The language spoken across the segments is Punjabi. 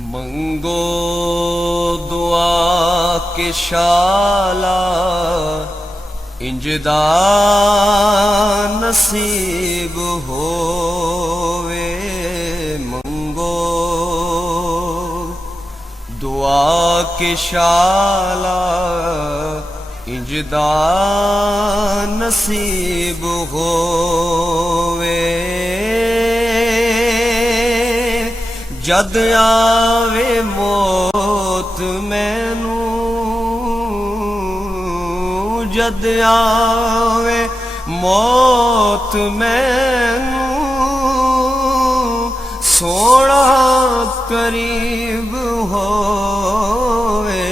मंगो दुआ के शाला इंजदा नसीब होवे। मंगो दुआ के शाला इंजदा नसीब होवे। जद आवे मौत मैनू, जद आवे मौत मैनू, सोना करीब होवे।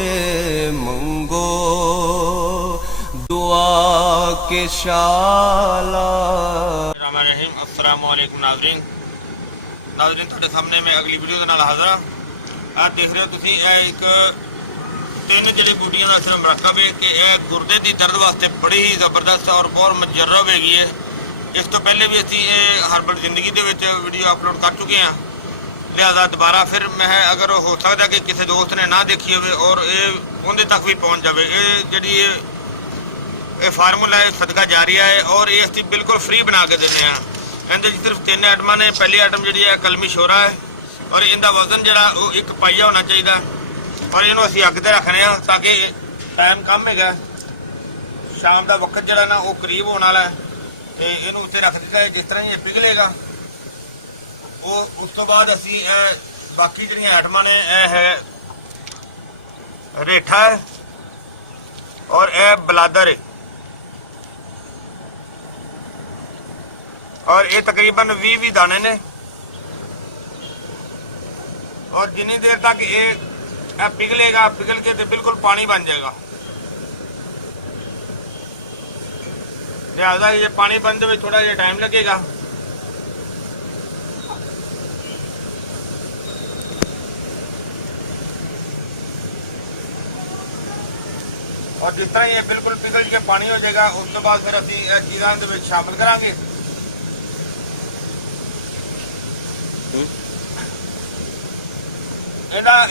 मंगो दुआ के शाला। अस्सलामु अलैकुम नाज़रीन ਤੁਹਾਡੇ ਸਾਹਮਣੇ ਮੈਂ ਅਗਲੀ ਵੀਡੀਓ ਦੇ ਨਾਲ ਹਾਜ਼ਰ ਹਾਂ। ਆਹ ਦੇਖ ਰਹੇ ਹੋ ਤੁਸੀਂ, ਇਹ ਇੱਕ ਤਿੰਨ ਜਿਹੜੇ ਬੂਟੀਆਂ ਦਾ ਸਿਰਫ ਮਰਕਬ ਹੈ ਕਿ ਇਹ ਗੁਰਦੇ ਦੀ ਦਰਦ ਵਾਸਤੇ ਬੜੀ ਹੀ ਜ਼ਬਰਦਸਤ ਔਰ ਬਹੁਤ ਮੁਜਰਬ ਹੈਗੀ ਹੈ। ਇਸ ਤੋਂ ਪਹਿਲੇ ਵੀ ਅਸੀਂ ਇਹ ਹਰਬਲ ਜ਼ਿੰਦਗੀ ਦੇ ਵਿੱਚ ਵੀਡੀਓ ਅਪਲੋਡ ਕਰ ਚੁੱਕੇ ਹਾਂ, ਲਿਹਾਜ਼ਾ ਦੁਬਾਰਾ ਫਿਰ ਮੈਂ ਅਗਰ ਹੋ ਸਕਦਾ ਕਿ ਕਿਸੇ ਦੋਸਤ ਨੇ ਨਾ ਦੇਖੀ ਹੋਵੇ ਔਰ ਇਹ ਉਹਦੇ ਤੱਕ ਵੀ ਪਹੁੰਚ ਜਾਵੇ। ਇਹ ਜਿਹੜੀ ਇਹ ਫਾਰਮੂਲਾ ਹੈ ਸਦਕਾ ਜਾਰੀ ਹੈ ਔਰ ਇਹ ਅਸੀਂ ਬਿਲਕੁਲ ਫ੍ਰੀ ਬਣਾ ਕੇ ਦਿੰਦੇ ਹਾਂ। ਇਹਦੇ ਸਿਰਫ ਤਿੰਨ ਆਈਟਮਾਂ ਨੇ। ਪਹਿਲੀ ਆਈਟਮ ਜਿਹੜੀ ਹੈ ਕਲਮੀ ਸ਼ੋਰਾ ਹੈ ਔਰ ਇਹਦਾ ਵਜ਼ਨ ਜਿਹੜਾ ਉਹ 1 ਪਾਈਆ ਹੋਣਾ ਚਾਹੀਦਾ ਔਰ ਇਹਨੂੰ ਅਸੀਂ ਅੱਗ ਤੇ ਰੱਖਣੇ ਆ ਤਾਂ ਕਿ ਟਾਈਮ ਕਮ ਹੈਗਾ, ਸ਼ਾਮ ਦਾ ਵਕਤ ਜਿਹੜਾ ਨਾ ਉਹ ਕਰੀਬ ਹੋਣ ਵਾਲਾ ਹੈ ਤੇ ਇਹਨੂੰ ਉੱਤੇ ਰੱਖ ਦਿੱਤਾ ਹੈ। ਜਿਸ ਤਰ੍ਹਾਂ ਹੀ ਇਹ ਪਿਘਲੇਗਾ ਉਹ ਉਸ ਤੋਂ ਬਾਅਦ ਅਸੀਂ ਇਹ ਬਾਕੀ ਜਿਹੜੀਆਂ ਆਈਟਮਾਂ ਨੇ ਇਹ ਹੈ ਰੇਠਾ ਹੈ ਔਰ ਇਹ ਬਲਾਦਰ ਹੈ और ये तकरीबन 20 दाने ने और जितनी देर तक ये पिघलेगा, पिघल के तो बिल्कुल पानी बन जाएगा। लिहाजा ये पानी बनने में थोड़ा ये टाइम लगेगा। और जिस तरह ये बिल्कुल पिघल के पानी हो जाएगा उस तो बाद फिर अभी चीज़ों के शामिल करांगे।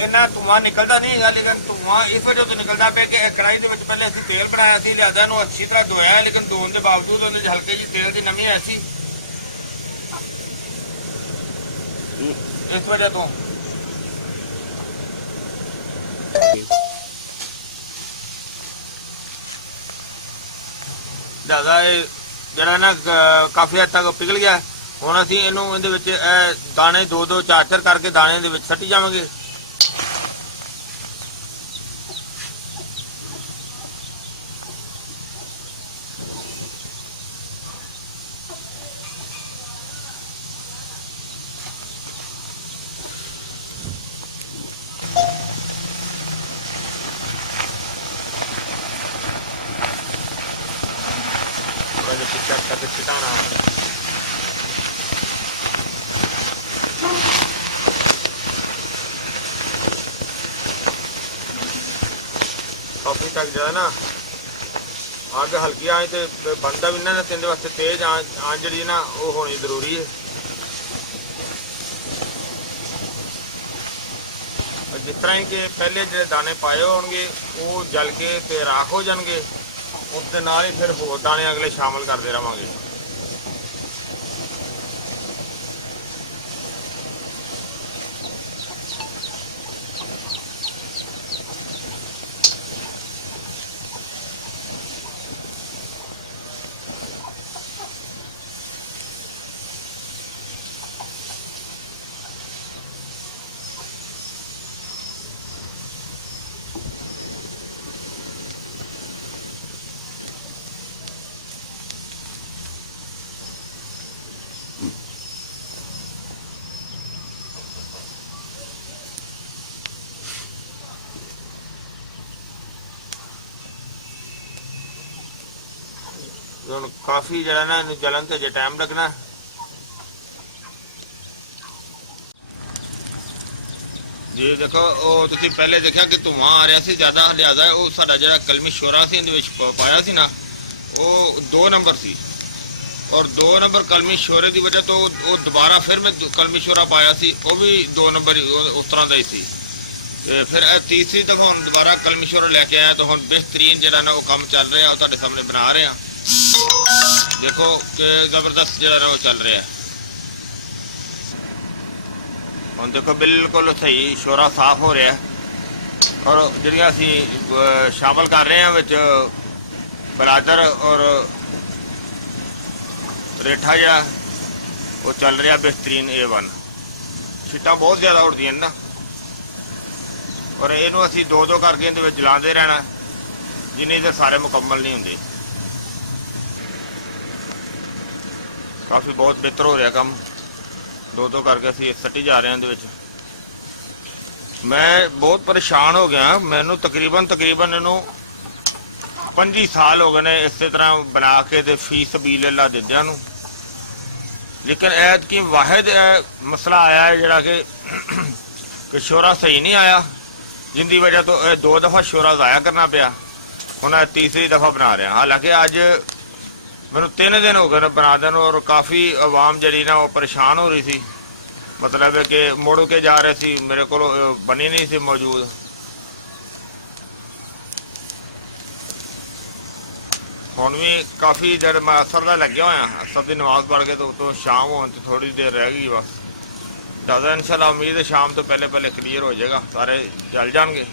इन्ना धुआं निकलता नहीं है, लेकिन धुआं इस वजह तो निकलता पे कि कढ़ाई के पहले असं तेल बनाया सी, लिहाजा इन्हू अच्छी तरह धोया है, लेकिन धोने के बावजूद उन्हें हल्के जी तेल की नमी ऐसी इस वजह तो लिहाजा जरा ना काफ़ी हद तक पिघल गया। ਹੁਣ ਅਸੀਂ ਇਹਨੂੰ ਇਹਦੇ ਵਿੱਚ ਦਾਣੇ 2-2 4-4 ਕਰਕੇ ਦਾਣੇ ਦੇ ਵਿੱਚ ਸੱਟੀ ਜਾਵਾਂਗੇ। ਥੋੜਾ ਜਿਹਾ ਪਿੱਛਾ ਕਰਕੇ ਛਿਟਾਣਾ। काफ़ी तक जो है ना अग हल्की आए तो बनता भी ना इहदे वास्ते तेज आंच जी ना वो होनी जरूरी है। जिस तरह ही कि पहले जो दाने पाए होंगे वो जल के ते राख हो जाएंगे, उसके नाल ही फिर होर दाने अगले शामिल करते रहेंगे। ਹੁਣ ਕਾਫੀ ਜਿਹੜਾ ਨਾ ਇਹਨੂੰ ਜਲਣ ਤੇ ਜੇ ਟਾਈਮ ਲੱਗਣਾ। ਜੀ ਦੇਖੋ ਉਹ ਤੁਸੀਂ ਪਹਿਲੇ ਦੇਖਿਆ ਕਿ ਧੂਆਂ ਆ ਰਿਹਾ ਸੀ ਜ਼ਿਆਦਾ, ਲਿਆਦਾ ਉਹ ਸਾਡਾ ਜਿਹੜਾ ਕਲਮੀ ਸ਼ੋਰਾ ਸੀ ਇਹਦੇ ਵਿੱਚ ਪਾਇਆ ਸੀ ਨਾ ਉਹ 2 ਨੰਬਰ ਸੀ ਔਰ 2 ਨੰਬਰ ਕਲਮੀ ਸ਼ੋਰੇ ਦੀ ਵਜ੍ਹਾ ਤੋਂ ਉਹ ਦੁਬਾਰਾ ਫਿਰ ਮੈਂ ਕਲਮੀ ਸ਼ੋਰਾ ਪਾਇਆ ਸੀ, ਉਹ ਵੀ 2 ਨੰਬਰ ਉਸ ਤਰ੍ਹਾਂ ਦਾ ਹੀ ਸੀ। ਤੇ ਫਿਰ ਇਹ ਤੀਸਰੀ ਦਫਾ ਹੁਣ ਦੁਬਾਰਾ ਕਲਮੀ ਸ਼ੋਰਾ ਲੈ ਕੇ ਆਇਆ, ਤਾਂ ਹੁਣ ਬਿਹਤਰੀਨ ਜਿਹੜਾ ਨਾ ਉਹ ਕੰਮ ਚੱਲ ਰਿਹਾ, ਉਹ ਤੁਹਾਡੇ ਸਾਹਮਣੇ ਬਣਾ ਰਹੇ ਹਾਂ। ਦੇਖੋ ਕਿ ਜ਼ਬਰਦਸਤ ਜਿਹੜਾ ਨਾ ਉਹ ਚੱਲ ਰਿਹਾ। ਹੁਣ ਦੇਖੋ ਬਿਲਕੁਲ ਸਹੀ ਸ਼ੋਰਾ ਸਾਫ਼ ਹੋ ਰਿਹਾ, ਔਰ ਜਿਹੜੀਆਂ ਅਸੀਂ ਸ਼ਾਮਲ ਕਰ ਰਹੇ ਹਾਂ ਵਿੱਚ ਬਲਾਦਰ ਔਰ ਰੇਠਾ ਜਿਹੜਾ ਉਹ ਚੱਲ ਰਿਹਾ ਬਿਹਤਰੀਨ A1। ਛਿੱਟਾਂ ਬਹੁਤ ਜ਼ਿਆਦਾ ਉੱਡਦੀਆਂ ਨੇ ਨਾ, ਔਰ ਇਹਨੂੰ ਅਸੀਂ 2-2 ਕਰਕੇ ਇਹਦੇ ਵਿੱਚ ਜਲਾਉਂਦੇ ਰਹਿਣਾ ਜਿੰਨੇ ਦੇ ਸਾਰੇ ਮੁਕੰਮਲ ਨਹੀਂ ਹੁੰਦੇ। ਕਾਫੀ ਬਹੁਤ ਬਿਹਤਰ ਹੋ ਰਿਹਾ ਕੰਮ, 2-2 ਕਰਕੇ ਅਸੀਂ ਸੱਟੀ ਜਾ ਰਹੇ ਹਾਂ ਇਹਦੇ ਵਿੱਚ। ਮੈਂ ਬਹੁਤ ਪਰੇਸ਼ਾਨ ਹੋ ਗਿਆ, ਮੈਨੂੰ ਤਕਰੀਬਨ ਇਹਨੂੰ 25 ਸਾਲ ਹੋ ਗਏ ਨੇ ਇਸੇ ਤਰ੍ਹਾਂ ਬਣਾ ਕੇ ਤੇ ਫੀ ਸਬੀਲ ਅੱਲਾਹ ਦਿੰਦਿਆਂ ਨੂੰ। ਲੇਕਿਨ ਐਤਕੀ ਵਾਹਿਦ ਮਸਲਾ ਆਇਆ ਹੈ ਜਿਹੜਾ ਕਿ ਸ਼ੋਰਾ ਸਹੀ ਨਹੀਂ ਆਇਆ, ਜਿੰਦੀ ਵਜ੍ਹਾ ਤੋਂ ਇਹ 2 ਦਫਾ ਸ਼ੋਰਾ ਜ਼ਾਇਆ ਕਰਨਾ ਪਿਆ। ਹੁਣ ਇਹ ਤੀਸਰੀ ਦਫਾ ਬਣਾ ਰਿਹਾ। ਹਾਲਾਂਕਿ ਅੱਜ ਮੈਨੂੰ 3 ਦਿਨ ਹੋ ਗਏ ਨੇ ਬਣਾ ਨੂੰ, ਔਰ ਕਾਫੀ ਆਵਾਮ ਜਿਹੜੀ ਨਾ ਉਹ ਪਰੇਸ਼ਾਨ ਹੋ ਰਹੀ ਸੀ, ਮਤਲਬ ਹੈ ਕਿ ਮੁੜ ਕੇ ਜਾ ਰਹੇ ਸੀ, ਮੇਰੇ ਕੋਲ ਬਣੀ ਨਹੀਂ ਸੀ ਮੌਜੂਦ। ਹੁਣ ਵੀ ਕਾਫੀ ਜਦ ਮੈਂ ਅਸਰ ਦਾ ਲੱਗਿਆ ਹੋਇਆ, ਅਸਰ ਦੀ ਨਮਾਜ਼ ਪੜ੍ਹ ਕੇ ਤੋਂ ਸ਼ਾਮ ਹੋਣ ਤੇ ਥੋੜੀ ਦੇਰ ਰਹਿ ਗਈ ਬਸ। ਜ਼ਿਆਦਾ ਇਨਸ਼ਾਅੱਲਾ ਉਮੀਦ ਹੈ ਸ਼ਾਮ ਤੋਂ ਪਹਿਲੇ ਕਲੀਅਰ ਹੋ ਜਾਏਗਾ, ਸਾਰੇ ਜਲ ਜਾਣਗੇ।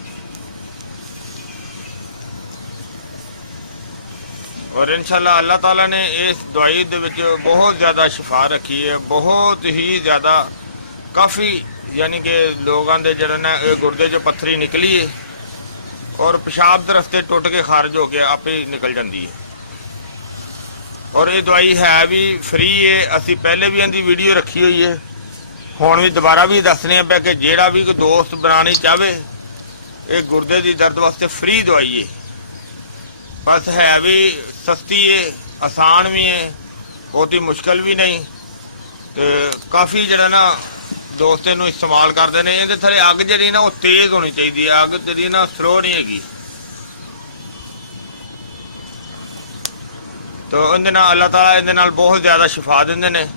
ਔਰ ਇਨਸ਼ਾਅੱਲਾ ਅੱਲਾਹ ਤਾਲਾ ਨੇ ਇਸ ਦਵਾਈ ਦੇ ਵਿੱਚ ਬਹੁਤ ਜ਼ਿਆਦਾ ਸ਼ਿਫਾ ਰੱਖੀ ਹੈ, ਬਹੁਤ ਹੀ ਜ਼ਿਆਦਾ। ਕਾਫੀ ਯਾਨੀ ਕਿ ਲੋਕਾਂ ਦੇ ਜਿਹੜੇ ਨਾ ਇਹ ਗੁਰਦੇ 'ਚੋਂ ਪੱਥਰੀ ਨਿਕਲੀ ਹੈ, ਔਰ ਪਿਸ਼ਾਬ ਦੇ ਰਸਤੇ ਟੁੱਟ ਕੇ ਖਾਰਜ ਹੋ ਕੇ ਆਪੇ ਹੀ ਨਿਕਲ ਜਾਂਦੀ ਹੈ। ਔਰ ਇਹ ਦਵਾਈ ਹੈ ਵੀ ਫ੍ਰੀ ਹੈ, ਅਸੀਂ ਪਹਿਲੇ ਵੀ ਇਹਦੀ ਵੀਡੀਓ ਰੱਖੀ ਹੋਈ ਹੈ, ਹੁਣ ਵੀ ਦੁਬਾਰਾ ਵੀ ਦੱਸਣੇ ਪਿਆ ਕਿ ਜਿਹੜਾ ਵੀ ਕੋਈ ਦੋਸਤ ਬਣਾਉਣੀ ਚਾਹਵੇ, ਇਹ ਗੁਰਦੇ ਦੀ ਦਰਦ ਵਾਸਤੇ ਫ੍ਰੀ ਦਵਾਈ ਹੈ। ਬਸ ਹੈ ਵੀ ਸਸਤੀ ਹੈ, ਆਸਾਨ ਵੀ ਹੈ, ਬਹੁਤੀ ਮੁਸ਼ਕਲ ਵੀ ਨਹੀਂ, ਤੇ ਕਾਫੀ ਜਿਹੜਾ ਨਾ ਦੋਸਤ ਇਹਨੂੰ ਇਸਤੇਮਾਲ ਕਰਦੇ ਨੇ। ਇਹਦੇ ਥੱਲੇ ਅੱਗ ਜਿਹੜੀ ਨਾ ਉਹ ਤੇਜ਼ ਹੋਣੀ ਚਾਹੀਦੀ ਹੈ, ਅੱਗ ਜਿਹੜੀ ਨਾ ਸਲੋ ਨਹੀਂ ਹੈਗੀ। ਤੋ ਇਹਦੇ ਨਾਲ ਅੱਲਾਹ ਤਾਲਾ ਇਹਦੇ ਨਾਲ ਬਹੁਤ ਜ਼ਿਆਦਾ ਸ਼ਿਫਾ ਦਿੰਦੇ ਨੇ,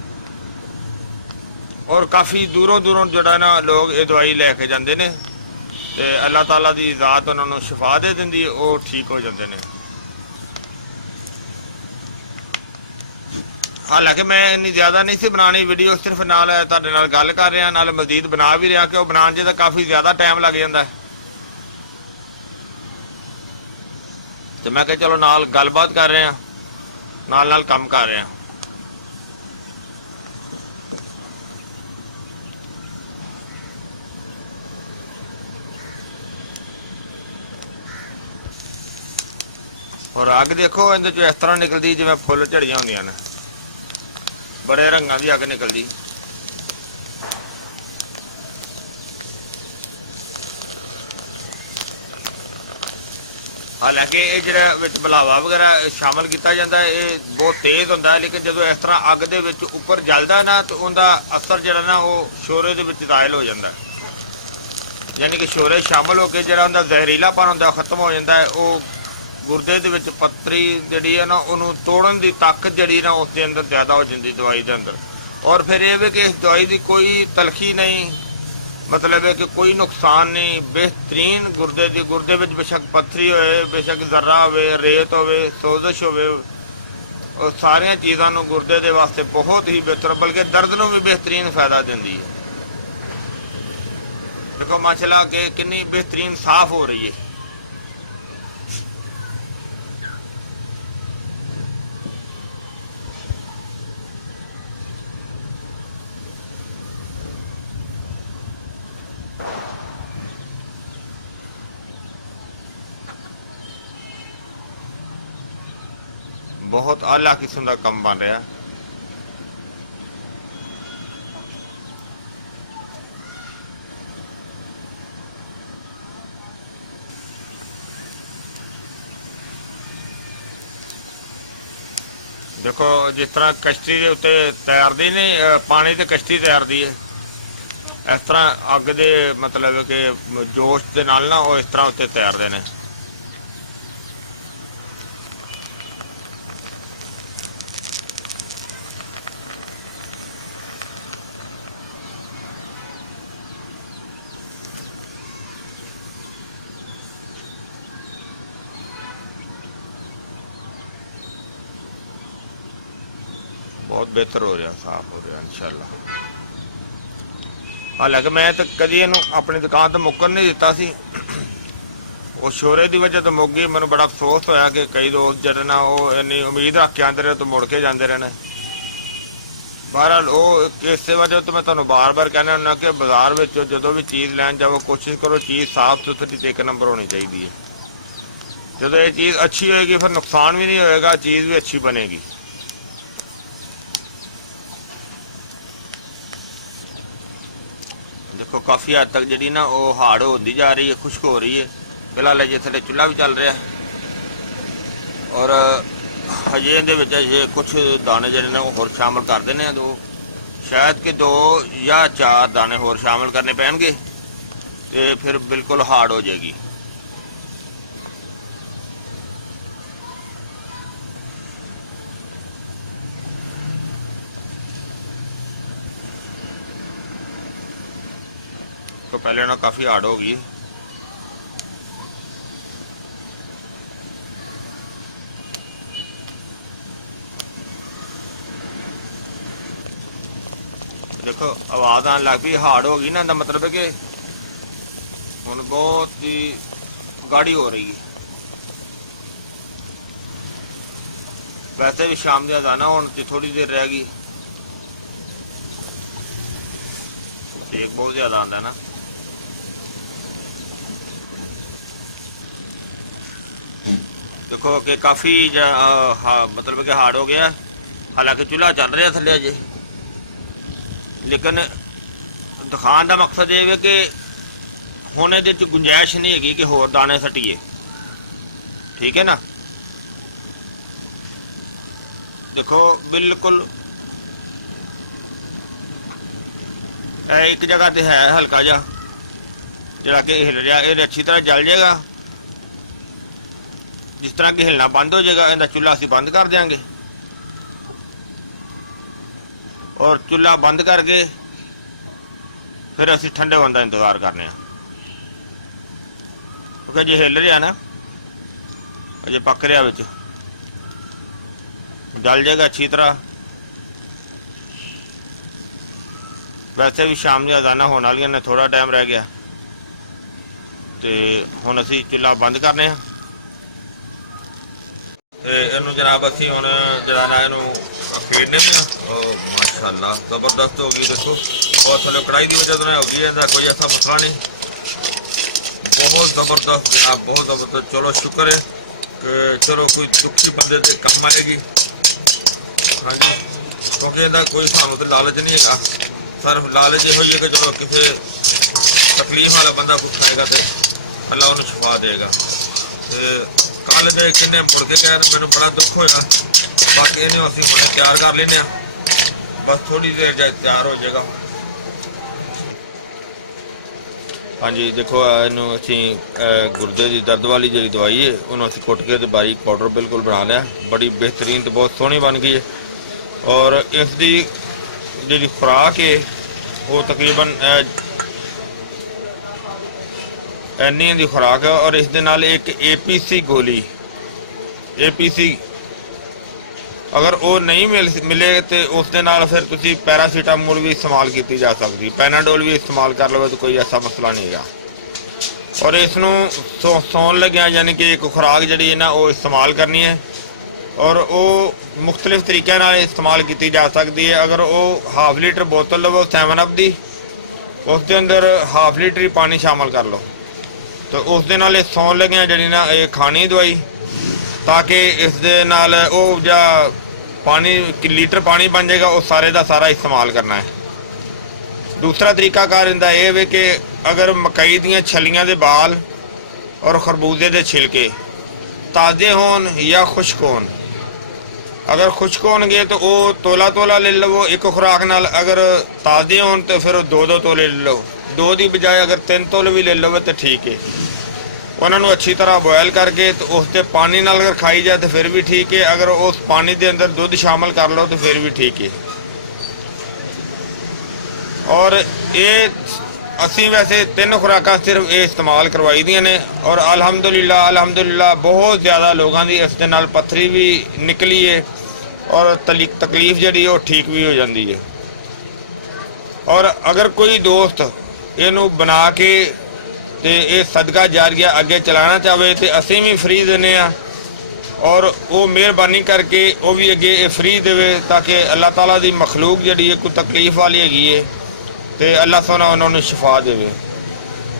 ਔਰ ਕਾਫੀ ਦੂਰੋਂ ਜਿਹੜਾ ਨਾ ਲੋਕ ਇਹ ਦਵਾਈ ਲੈ ਕੇ ਜਾਂਦੇ ਨੇ, ਤੇ ਅੱਲਾਹ ਤਾਲਾ ਦੀ ਜ਼ਾਤ ਉਹਨਾਂ ਨੂੰ ਸ਼ਿਫਾ ਦੇ ਦਿੰਦੀ ਹੈ, ਉਹ ਠੀਕ ਹੋ ਜਾਂਦੇ ਨੇ। ਹਾਲਾਂਕਿ ਮੈਂ ਇੰਨੀ ਜ਼ਿਆਦਾ ਨਹੀਂ ਸੀ ਬਣਾਉਣੀ ਵੀਡੀਓ, ਸਿਰਫ ਨਾਲ ਤੁਹਾਡੇ ਨਾਲ ਗੱਲ ਕਰ ਰਿਹਾ, ਨਾਲ ਮਜ਼ੀਦ ਬਣਾ ਵੀ ਰਿਹਾ, ਕਿ ਉਹ ਬਣਾਉਣ 'ਚ ਤਾਂ ਕਾਫੀ ਜ਼ਿਆਦਾ ਟਾਈਮ ਲੱਗ ਜਾਂਦਾ। ਤੇ ਮੈਂ ਕਿਹਾ ਚਲੋ ਨਾਲ ਗੱਲਬਾਤ ਕਰ ਰਹੇ ਹਾਂ, ਨਾਲ ਕੰਮ ਕਰ ਰਹੇ ਹਾਂ। ਔਰ ਅੱਗ ਦੇਖੋ ਇਹਦੇ 'ਚੋਂ ਇਸ ਤਰ੍ਹਾਂ ਨਿਕਲਦੀ ਜਿਵੇਂ ਫੁੱਲ ਝੜੀਆਂ ਹੁੰਦੀਆਂ ਨੇ, ਬੜੇ ਰੰਗਾਂ ਦੀ ਅੱਗ ਨਿਕਲਦੀ। ਹਾਲਾਂਕਿ ਇਹ ਜਿਹੜਾ ਵਿੱਚ ਬਲਾਵਾ ਵਗੈਰਾ ਸ਼ਾਮਲ ਕੀਤਾ ਜਾਂਦਾ, ਇਹ ਬਹੁਤ ਤੇਜ਼ ਹੁੰਦਾ ਹੈ, ਲੇਕਿਨ ਜਦੋਂ ਇਸ ਤਰ੍ਹਾਂ ਅੱਗ ਦੇ ਵਿੱਚ ਉੱਪਰ ਜਲਦਾ ਨਾ, ਤਾਂ ਉਹਦਾ ਅਸਰ ਜਿਹੜਾ ਨਾ ਉਹ ਸ਼ੋਰੇ ਦੇ ਵਿੱਚ ਜ਼ਾਇਲ ਹੋ ਜਾਂਦਾ, ਯਾਨੀ ਕਿ ਸ਼ੋਰੇ ਸ਼ਾਮਲ ਹੋ ਕੇ ਜਿਹੜਾ ਉਹਦਾ ਜ਼ਹਿਰੀਲਾਪਨ ਹੁੰਦਾ ਉਹ ਖਤਮ ਹੋ ਜਾਂਦਾ ਹੈ। ਉਹ ਗੁਰਦੇ ਦੇ ਵਿੱਚ ਪੱਥਰੀ ਜਿਹੜੀ ਹੈ ਨਾ ਉਹਨੂੰ ਤੋੜਨ ਦੀ ਤਾਕਤ ਜਿਹੜੀ ਨਾ ਉਸ ਦੇ ਅੰਦਰ ਜ਼ਿਆਦਾ ਹੋ ਜਾਂਦੀ ਦਵਾਈ ਦੇ ਅੰਦਰ। ਔਰ ਫਿਰ ਇਹ ਵੀ ਕਿ ਇਸ ਦਵਾਈ ਦੀ ਕੋਈ ਤਲਖੀ ਨਹੀਂ, ਮਤਲਬ ਹੈ ਕਿ ਕੋਈ ਨੁਕਸਾਨ ਨਹੀਂ, ਬਿਹਤਰੀਨ ਗੁਰਦੇ ਵਿੱਚ ਬੇਸ਼ੱਕ ਪੱਥਰੀ ਹੋਵੇ, ਬੇਸ਼ੱਕ ਜ਼ਰਾ ਹੋਵੇ, ਰੇਤ ਹੋਵੇ, ਸੋਜ਼ਸ਼ ਹੋਵੇ, ਉਹ ਸਾਰੀਆਂ ਚੀਜ਼ਾਂ ਨੂੰ ਗੁਰਦੇ ਦੇ ਵਾਸਤੇ ਬਹੁਤ ਹੀ ਬਿਹਤਰ, ਬਲਕਿ ਦਰਦ ਨੂੰ ਵੀ ਬਿਹਤਰੀਨ ਫਾਇਦਾ ਦਿੰਦੀ ਹੈ। ਦੇਖੋ ਮਾਸ਼ਾਅੱਲਾ ਕਿ ਕਿੰਨੀ ਬਿਹਤਰੀਨ ਸਾਫ਼ ਹੋ ਰਹੀ ਹੈ। ਬਹੁਤ ਆਲਾ ਕਿਸਮ ਦਾ ਕੰਮ ਬਣ ਰਿਹਾ। ਦੇਖੋ ਜਿਸ ਤਰ੍ਹਾਂ ਕਸ਼ਤੀ ਦੇ ਉੱਤੇ ਤੈਰਦੀ ਨਹੀਂ, ਪਾਣੀ ਤੇ ਕਸ਼ਤੀ ਤੈਰਦੀ ਹੈ, ਇਸ ਤਰ੍ਹਾਂ ਅੱਗ ਦੇ ਮਤਲਬ ਕਿ ਜੋਸ਼ ਦੇ ਨਾਲ ਨਾ ਉਹ ਇਸ ਤਰ੍ਹਾਂ ਉੱਤੇ ਤੈਰਦੇ ਨੇ। ਬਹੁਤ ਬਿਹਤਰ ਹੋ ਰਿਹਾ, ਸਾਫ਼ ਹੋ ਰਿਹਾ ਇਨਸ਼ਾਅੱਲਾ। ਹਾਲਾਂਕਿ ਮੈਂ ਤਾਂ ਕਦੀ ਇਹਨੂੰ ਆਪਣੀ ਦੁਕਾਨ ਤੋਂ ਮੁੱਕਰ ਨਹੀਂ ਦਿੱਤਾ ਸੀ, ਉਹ ਸ਼ੋਰੇ ਦੀ ਵਜ੍ਹਾ ਤੋਂ ਮੁੱਕ ਗਈ। ਮੈਨੂੰ ਬੜਾ ਅਫਸੋਸ ਹੋਇਆ ਕਿ ਕਈ ਦੋਸਤ ਜਿਹੜੇ ਨਾ ਉਹ ਇੰਨੀ ਉਮੀਦ ਰੱਖ ਕੇ ਆਉਂਦੇ ਰਹੇ ਤਾਂ ਮੁੜ ਕੇ ਜਾਂਦੇ ਰਹੇ ਨੇ। ਬਹਰਹਾਲ ਉਹ ਇਸੇ ਵਜ੍ਹਾ ਤੋਂ ਮੈਂ ਤੁਹਾਨੂੰ ਬਾਰ-ਬਾਰ ਕਹਿੰਦਾ ਹੁੰਦਾ ਕਿ ਬਾਜ਼ਾਰ ਵਿੱਚ ਜਦੋਂ ਵੀ ਚੀਜ਼ ਲੈਣ ਜਾਵੋ ਕੋਸ਼ਿਸ਼ ਕਰੋ ਚੀਜ਼ ਸਾਫ਼ ਸੁਥਰੀ ਤੇ ਇੱਕ ਨੰਬਰ ਹੋਣੀ ਚਾਹੀਦੀ ਹੈ। ਜਦੋਂ ਇਹ ਚੀਜ਼ ਅੱਛੀ ਹੋਏਗੀ ਫਿਰ ਨੁਕਸਾਨ ਵੀ ਨਹੀਂ ਹੋਏਗਾ, ਚੀਜ਼ ਵੀ ਅੱਛੀ ਬਣੇਗੀ। ਦੇਖੋ ਕਾਫੀ ਹੱਦ ਤੱਕ ਜਿਹੜੀ ਨਾ ਉਹ ਹਾਰਡ ਹੁੰਦੀ ਜਾ ਰਹੀ ਹੈ, ਖੁਸ਼ਕ ਹੋ ਰਹੀ ਹੈ। ਫਿਲਹਾਲ ਅਜੇ ਥੱਲੇ ਚੁੱਲ੍ਹਾ ਵੀ ਚੱਲ ਰਿਹਾ ਔਰ ਹਜੇ ਇਹਦੇ ਵਿੱਚ ਅਜੇ ਕੁਝ ਦਾਣੇ ਜਿਹੜੇ ਨੇ ਉਹ ਹੋਰ ਸ਼ਾਮਲ ਕਰ ਦੇਣੇ ਆ। ਦੋ ਸ਼ਾਇਦ ਕਿ 2 ਜਾਂ 4 ਦਾਣੇ ਹੋਰ ਸ਼ਾਮਲ ਕਰਨੇ ਪੈਣਗੇ ਤੇ ਫਿਰ ਬਿਲਕੁਲ ਹਾਰਡ ਹੋ ਜਾਏਗੀ। तो पहले ना काफ़ी हार्ड होगी। देखो आवाज़ आने लग पई, हार्ड होगी ना, मतलब है कि हुण बहुत ही गाढ़ी हो रही है। वैसे भी शाम का जाना हुण थोड़ी देर रह गई, सेक बहुत ज़्यादा आंदा ना। देखो कि काफ़ी मतलब कि हार्ड हो गया। हालांकि चूल्हा चल रहा थले अजे, लेकिन दिखाने का मकसद ये है कि हुण इहदे च गुंजाइश नहीं हैगी कि होर दाने सट्टीए, ठीक है ना। देखो बिल्कुल एक जगह तो है हल्का जा जरा कि हिल रहा, ये अच्छी तरह जल जाएगा। जिस तरह कि हिलना बंद हो जाएगा इनका चूल्हा असी बंद कर देंगे और चूल्हा बंद करके फिर असी ठंडे होने का इंतजार करने, क्योंकि जे हिल रहा ना अजे पक रहा विच जल जाएगा अच्छी तरह। वैसे भी शाम की अजाना होने वाली ने, थोड़ा टाइम रह गया तो हुण असी चूल्हा बंद करने हैं। ਇਹਨੂੰ ਜਨਾਬ ਅਸੀਂ ਹੁਣ ਜਿਹੜਾ ਨਾ ਇਹਨੂੰ ਫੇਰਨੇ ਆ। ਮਾਸ਼ਾਅੱਲਾ ਜ਼ਬਰਦਸਤ ਹੋ ਗਈ। ਦੇਖੋ और थोड़े कढ़ाई की वजह तो नहीं होगी, इनका कोई ऐसा मसला नहीं। बहुत ज़बरदस्त जनाब, बहुत ज़बरदस्त। चलो शुक्र है कि चलो कोई दुखी बंदे से कम आएगी। हाँ जी, क्योंकि इनका कोई सानू तो लालच नहीं है, सिर्फ लालच ये है कि चलो किसी तकलीफ वाला बंदा कुछ खाएगा तो अल्लाह उन्हें शिफा देगा। कल जे किन्ने मुड़ के कह मैंने बड़ा दुख होया, बाकी इन्हें असीं हुणे तैयार कर लेने, बस थोड़ी देर जाए तैयार हो जाएगा। हाँ जी, देखो इनू असीं गुर्दे की दर्द वाली जी दवाई है उन्होंने असीं कुट के बारीक पाउडर बिल्कुल बना लिया। बड़ी बेहतरीन तो बहुत सोहनी बन गई है और इसकी जी खुराक है वो तकरीबन इन्नी की खुराक है। और इस दे नाल एक APC गोली, APC अगर वो नहीं मिले तो उस दे नाल फिर तुसी पैरासीटामोल भी इस्तेमाल की जा सकती, पैनाडोल भी इस्तेमाल कर लो तो कोई ऐसा मसला नहीं है। और इसनू सौन लग्या यानी कि एक खुराक जी ना वो इस्तेमाल करनी है और वो मुख्तलिफ तरीक़े नाल इस्तेमाल की जा सकती है। अगर वो हाफ लीटर बोतल लवो 7 अप दी, उस दे अंदर हाफ लीटर ही पानी शामिल कर लो तो उस दे नाल सौन लग्या जी ना ये खानी दवाई, ताकि इस दे नाल वो जा पानी लीटर पानी बन जाएगा वो सारे का सारा इस्तेमाल करना है। दूसरा तरीकाकार इनका यह है कि अगर मकई दी छलियां दे बाल और खरबूजे के छिलके ताज़े होन या खुश्क होन, अगर खुश्क होंगे तो वो तोला तोला ले लो एक खुराक नाल, अगर ताज़े होन तो फिर 2-2 तोले ले लो, 2 की बजाय अगर 3 तोले भी ले लो तो ठीक है। उन्होंने अच्छी तरह बॉयल करके तो उसके पानी नाल अगर खाई जाए तो फिर भी ठीक है, अगर उस पानी के अंदर दूध शामिल कर लो तो फिर भी ठीक है। और ये असी वैसे 3 खुराक सिर्फ ये इस्तेमाल करवाई दी ने और अल्हम्दुलिल्लाह बहुत ज़्यादा लोगों की इस दे नाल पत्थरी भी निकली है और तकलीफ जी ठीक भी हो जाती है। और अगर कोई दोस्त इनू बना के ते ये सदका जारिया अगे चलाना चाहे तो असीं भी फ्री देने आ और वो मेहरबानी करके वो भी अगे फ्री देवे ताकि अल्लाह ताला की मखलूक जी कोई तकलीफ वाली हैगी है तो अल्लाह सोना उन्होंने शिफा देवे।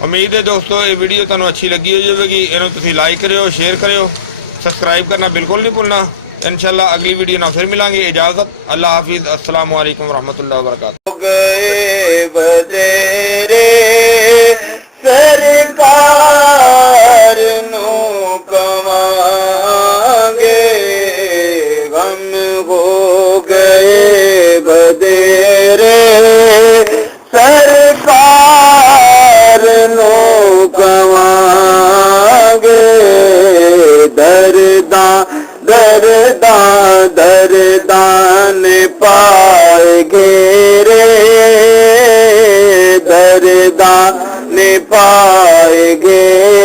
उम्मीद है दोस्तों ये वीडियो तुहानूं अच्छी लगी हो जाएगी। इन्हों तुसीं लाइक करियो, शेयर करियो, सबसक्राइब करना बिल्कुल नहीं भूलना। इंशाल्लाह अगली वीडियो ना फिर मिलांगे। इजाज़त, अल्लाह हाफिज़, अस्सलाम वालेकुम रहमतुल्लाहि व बरकातुहू। गए बतेरे सरकार नू कवांगे, गम हो गए बतेरे सरकार नू कवांगे, दर्दा दर्दा दर्दान पाए घेरे, दर्दान पाए घेरे।